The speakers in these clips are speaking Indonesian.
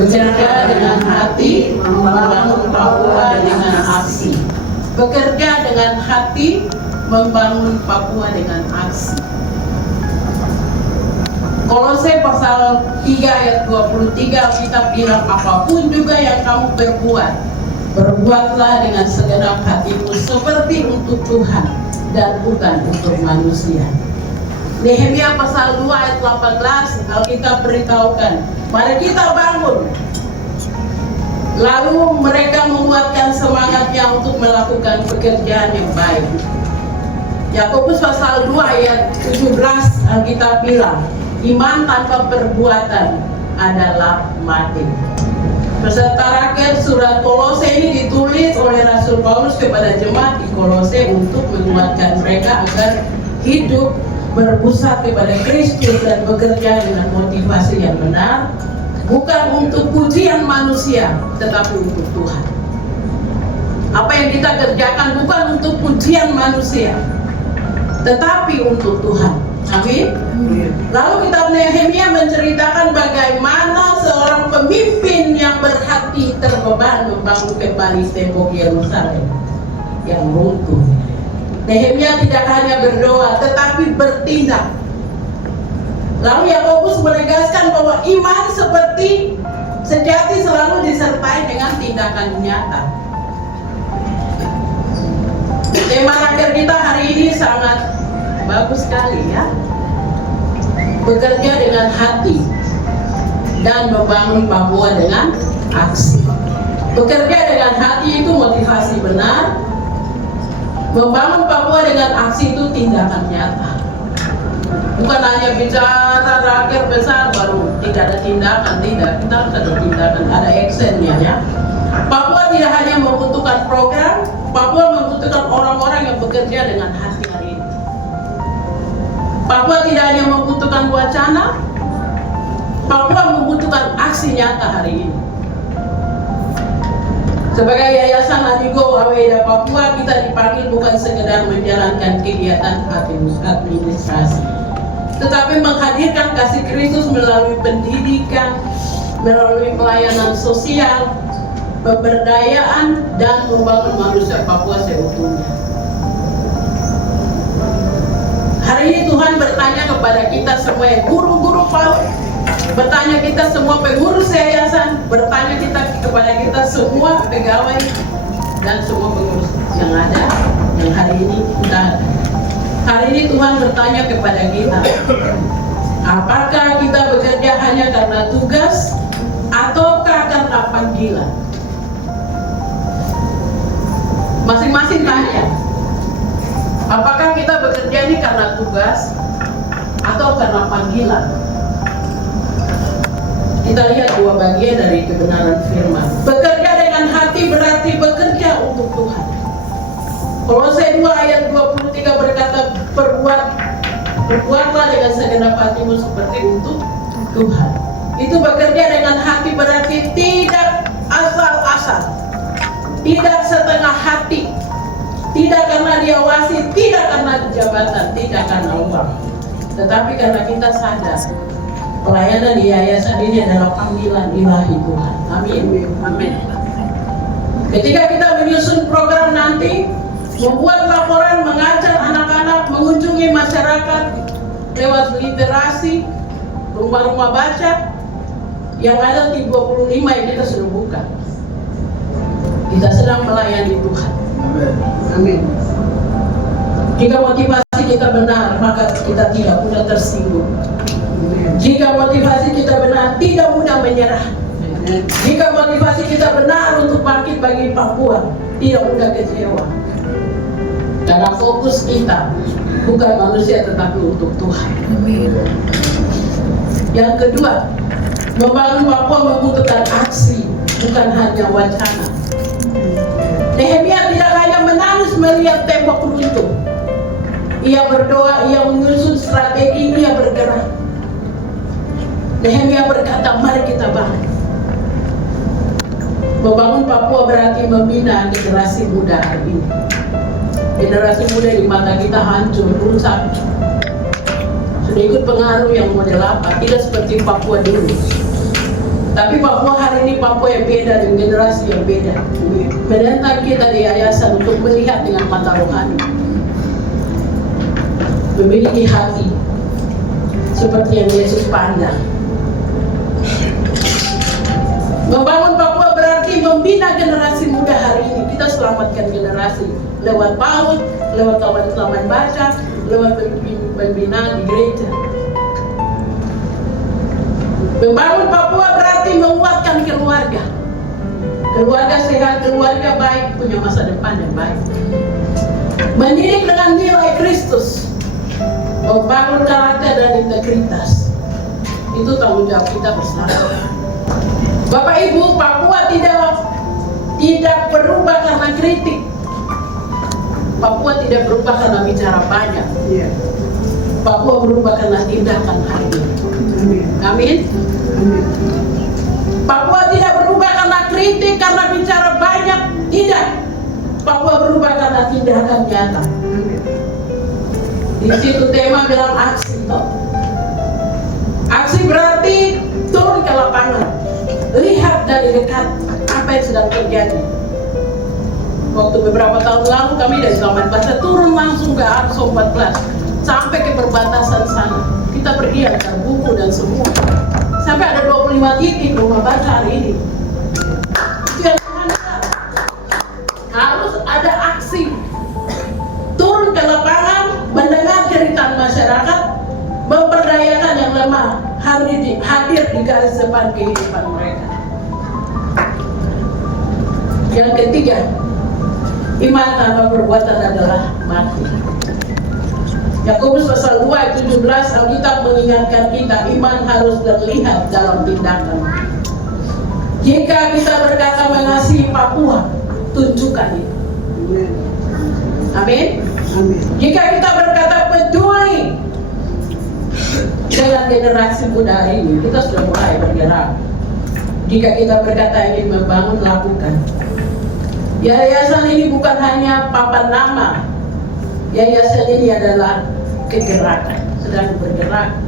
bekerja dengan hati, membangun Papua dengan aksi. Bekerja dengan hati, membangun Papua dengan aksi. Kolose pasal 3 ayat 23 kita bilang, apapun juga yang kamu perbuat, berbuatlah dengan segenap hatimu seperti untuk Tuhan dan bukan untuk manusia. Nehemia pasal 2 ayat 18 Alkitab beritahukan, mari kita bangun. Lalu mereka menguatkan semangatnya untuk melakukan pekerjaan yang baik. Yakobus pasal 2 ayat 17 Alkitab bilang, iman tanpa perbuatan adalah mati. Pesan terakhir surat Kolose ini ditulis oleh Rasul Paulus kepada jemaat di Kolose untuk menguatkan mereka agar hidup berpusat kepada Kristus dan bekerja dengan motivasi yang benar, bukan untuk pujian manusia, tetapi untuk Tuhan. Apa yang kita kerjakan bukan untuk pujian manusia, tetapi untuk Tuhan. Amin. Lalu kitab Nehemia menceritakan bagaimana seorang pemimpin yang berhati terbeban membangun kembali tembok Yerusalem yang runtuh. Nehemia tidak hanya berdoa tetapi bertindak. Lalu Yakobus menegaskan bahwa iman seperti sejati selalu disertai dengan tindakan nyata. Tema akhir kita hari ini sangat bagus sekali ya. Bekerja dengan hati dan membangun Papua dengan aksi. Bekerja dengan hati itu motivasi benar. Membangun Papua dengan aksi itu tindakan nyata. Bukan hanya bicara rakyat besar baru tidak ada tindakan, tidak. Kita harus ada tindakan, ada actionnya ya. Papua tidak hanya membutuhkan program, Papua membutuhkan orang-orang yang bekerja dengan hati hari ini. Papua tidak hanya membutuhkan wacana, Papua membutuhkan aksi nyata hari ini. Sebagai Yayasan Amigo Aweda Papua, kita dipanggil bukan sekedar menjalankan kegiatan administrasi, tetapi menghadirkan kasih Kristus melalui pendidikan, melalui pelayanan sosial, pemberdayaan, dan membangun manusia Papua seutuhnya. Hari ini Tuhan bertanya kepada kita semua yang guru-guru PAUD, bertanya kita semua pengurus yayasan, bertanya kepada kita semua pegawai dan semua pengurus yang ada, yang hari ini kita ada. Hari ini Tuhan bertanya kepada kita, apakah kita bekerja hanya karena tugas ataukah karena panggilan? Masing-masing tanya, apakah kita bekerja ini karena tugas atau karena panggilan? Kita lihat dua bagian dari kebenaran firman. Bekerja dengan hati berarti bekerja untuk Tuhan. Kolose 2 ayat 23 berkata, berbuatlah dengan segenap hatimu seperti untuk Tuhan. Itu bekerja dengan hati berarti tidak asal-asal, tidak setengah hati, tidak karena diawasi, tidak karena jabatan, tidak karena uang, tetapi karena kita sadar pelayanan di yayasan ini adalah panggilan ilahi Tuhan. Amin. Amin. Ketika kita menyusun program nanti, membuat laporan, mengajar anak-anak, mengunjungi masyarakat lewat literasi, rumah-rumah baca, yang ada di 25 yang kita sudah buka. Kita sedang melayani Tuhan. Amin. Jika motivasi kita benar, maka kita tidak mudah tersinggung. Jika motivasi kita benar, tidak mudah menyerah. Jika motivasi kita benar untuk bangkit bagi Papua, tidak mudah kecewa. Karena fokus kita bukan manusia tetapi untuk Tuhan. Yang kedua, membangun Papua membutuhkan aksi, bukan hanya wacana. Nehemia tidak hanya menangis melihat tembok runtuh. Ia berdoa, ia menyusun strategi, ia bergerak. Nehemia berkata, mari kita bangun. Membangun Papua berarti membina generasi muda hari ini. Generasi muda di mata kita hancur, rusak. Sudah ikut pengaruh yang model apa? Tidak seperti Papua dulu. Tapi Papua hari ini Papua yang beda dengan generasi yang beda. Menentang kita di yayasan untuk melihat dengan mata rohani, memiliki hati seperti yang Yesus pandang. Membangun Papua berarti membina generasi muda hari ini. Kita selamatkan generasi lewat PAUD, lewat taman-taman baca, lewat pembinaan di gereja. Membangun Papua berarti menguatkan keluarga. Keluarga sehat, keluarga baik, punya masa depan yang baik. Mendidik dengan nilai Kristus, membangun karakter dan integritas. Itu tanggung jawab kita bersama. Bapak Ibu, Papua tidak berubah karena kritik. Papua tidak berubah karena bicara banyak. Papua berubah karena tindakan hari ini. Amin. Papua tidak berubah karena kritik, karena bicara banyak. Tidak. Papua berubah karena tindakan nyata. Di situ tema bilang aksi. Aksi berarti turun ke lapangan, lihat dari dekat apa yang sedang terjadi. Waktu beberapa tahun lalu kami dari Selamat Baca turun langsung ke Arso 14 sampai ke perbatasan sana. Kita pergi antar buku dan semua. Sampai ada 25 titik rumah baca hari ini. Itu yang harus ada aksi. Turun ke lapangan, mendengar cerita masyarakat, memperdayakan yang lemah, hadir di garis depan kehidupan mereka. Yang ketiga, iman tanpa perbuatan adalah mati. Yakobus pasal 2 ayat 17 Alkitab mengingatkan kita iman harus terlihat dalam tindakan. Jika kita berkata mengasihi Papua, tunjukkan itu. Amin. Jika kita berkata peduli dengan generasi muda ini, kita sudah mulai bergerak. Jika kita berkata ingin membangun, lakukan. Yayasan ini bukan hanya papan nama. Yayasan ini adalah kegerakan, sedang bergerak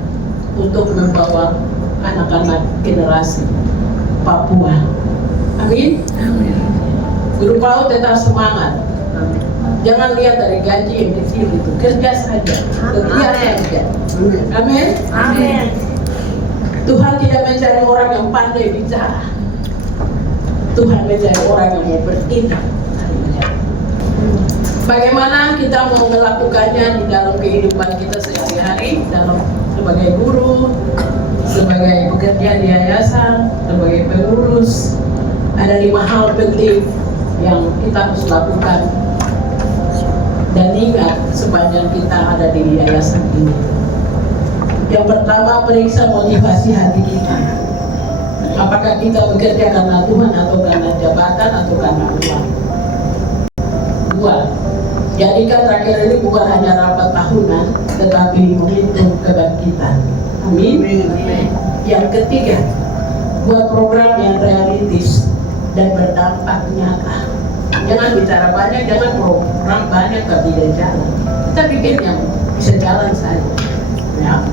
untuk membawa anak-anak generasi Papua. Amin. Amin. Guru PAUD tetap semangat. Jangan lihat dari gaji yang kecil itu, kerja saja, kerja saja. Amin. Amin. Tuhan tidak mencari orang yang pandai bicara. Tuhan mencari orang yang mau bertindak. Bagaimana kita mau melakukannya di dalam kehidupan kita sehari-hari, dalam sebagai guru, sebagai pekerja di yayasan, sebagai pengurus. Ada 5 hal penting yang kita harus lakukan dan ingat sepanjang kita ada di yayasan ini. Yang pertama, periksa motivasi hati kita. Apakah kita bekerja karena Tuhan atau karena jabatan atau karena uang? 2, jadikan terakhir ini bukan hanya rapat tahunan, tetapi menghitung kebangkitan. Amin. Yang ketiga, buat program yang realistis dan berdampak nyata. Jangan bicara banyak, jangan program banyak tapi tidak jalan. Kita bikin yang bisa jalan saja. Ya.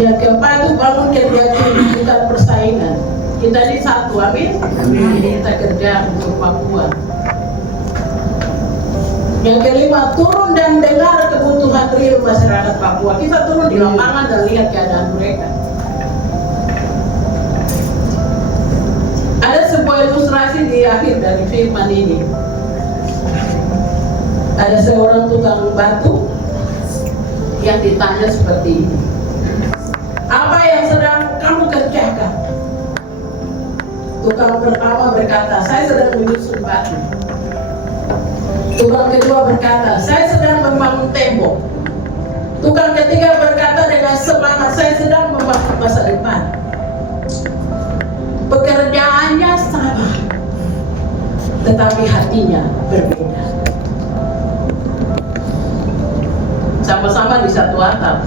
Yang keempat itu bangun kerja tim, bukan persaingan. Kita ini satu, amin. Kita kerja untuk Papua. Yang kelima, turun dan dengar kebutuhan real masyarakat Papua. Kita turun di lapangan dan lihat keadaan mereka. Ada sebuah ilustrasi di akhir dari firman ini. Ada seorang tukang batu yang ditanya seperti ini. Apa yang sedang kamu kerjakan? Tukang pertama berkata, saya sedang menyusun batu. Tukang kedua berkata, saya sedang membangun tembok. Tukang ketiga berkata dengan semangat, saya sedang membangun masa depan. Pekerjaannya sama, tetapi hatinya berbeda. Sama-sama di satu atap,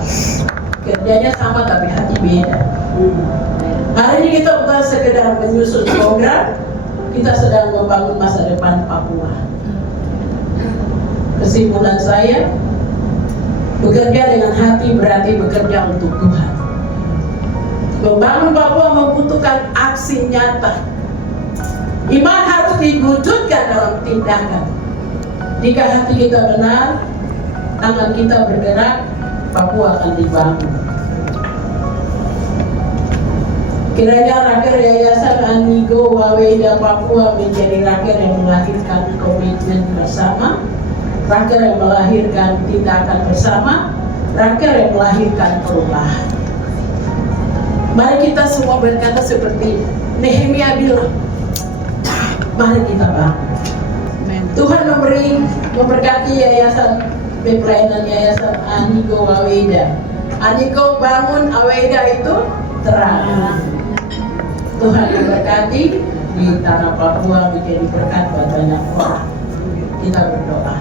kerjanya sama tapi hati beda. Hari ini kita bukan sekedar menyusun program, kita sedang membangun masa depan Papua. Kesimpulan saya, bekerja dengan hati berarti bekerja untuk Tuhan. Membangun Papua membutuhkan aksi nyata. Iman harus diwujudkan dalam tindakan. Jika hati kita benar, tangan kita bergerak, Papua akan dibangun. Kiranya raker Yayasan Anigo Waweda Papua menjadi raker yang melahirkan komitmen bersama, raker yang melahirkan tindakan bersama, raker yang melahirkan perubahan. Mari kita semua berkata seperti Nehemia bilang, mari kita bangun. Tuhan memberkati Yayasan Pelayanan Yayasan Anigo Waweda. Anigo bangun, Waweda itu terang. Tuhan memberkati di tanah Papua menjadi berkat buat banyak orang. Kita berdoa.